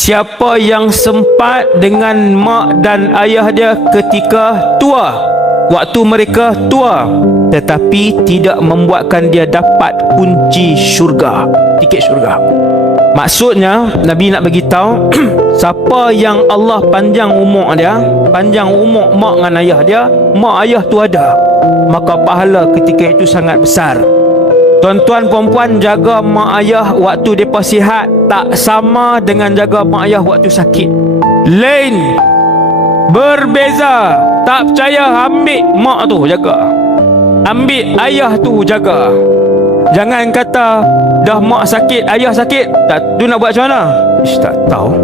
siapa yang sempat dengan mak dan ayah dia ketika tua, waktu mereka tua, tetapi tidak membuatkan dia dapat kunci syurga, tiket syurga. Maksudnya Nabi nak bagi tahu siapa yang Allah panjang umur dia, panjang umur mak dengan ayah dia, mak ayah tu ada, maka pahala ketika itu sangat besar. Tuan-tuan perempuan, jaga mak ayah waktu mereka sihat tak sama dengan jaga mak ayah waktu sakit. Lain, berbeza. Tak percaya, ambil mak tu jaga, ambil ayah tu jaga. Jangan kata dah mak sakit, ayah sakit, tak tu nak buat macam mana? Tak tahu.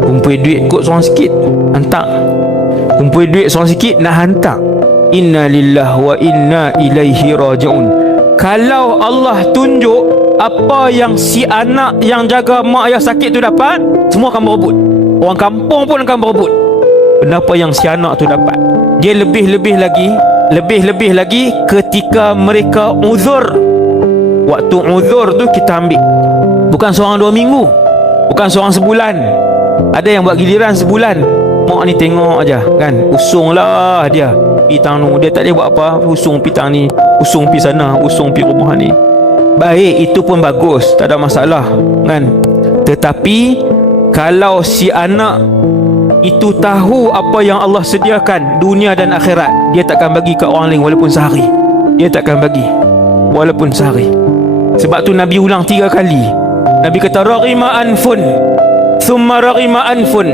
Kumpul duit kot seorang sikit, hantar. Kumpul duit seorang sikit, nak hantar. Inna lillahi wa inna ilaihi raji'un. Kalau Allah tunjuk apa yang si anak yang jaga mak ayah sakit tu dapat, semua akan berebut. Orang kampung pun akan berebut. Kenapa yang si anak tu dapat? Dia lebih-lebih lagi ketika mereka uzur. Waktu uzur tu kita ambil, bukan seorang 2 minggu, bukan seorang sebulan. Ada yang buat giliran sebulan. Mak ni tengok aja kan, usunglah dia pitang tu. Dia tak boleh buat apa, usung pitang ni, usung pi sana, usung pi rumah ni. Baik, itu pun bagus, tak ada masalah kan. Tetapi kalau si anak itu tahu apa yang Allah sediakan dunia dan akhirat, dia takkan bagi ke orang lain walaupun sehari. Dia takkan bagi walaupun sehari. Sebab tu Nabi ulang 3 kali. Nabi kata raghima anfun, thumma raghima anfun,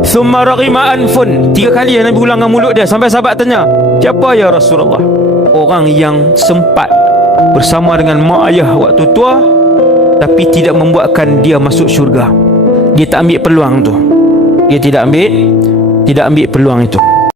thumma raghima anfun. 3 kali yang Nabi ulang dengan mulut dia, sampai sahabat tanya, siapa ya Rasulullah? Orang yang sempat bersama dengan mak ayah waktu tua, tapi tidak membuatkan dia masuk syurga. Dia tak ambil peluang tu. Dia tidak ambil peluang itu.